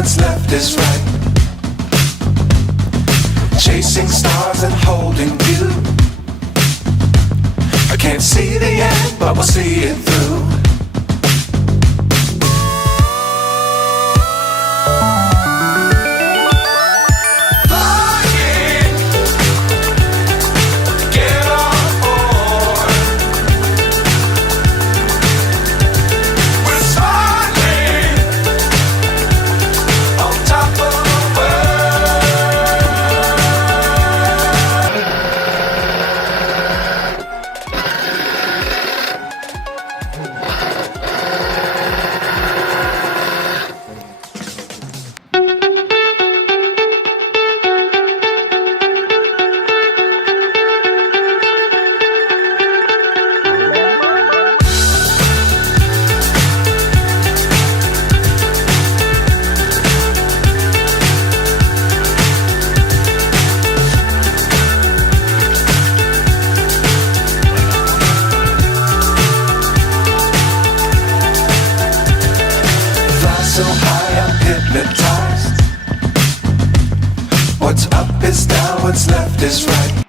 what's left is right. Chasing stars and holding you. I can't see the end, but we'll see it through. So high I'm hypnotized. What's up is down, what's left is right.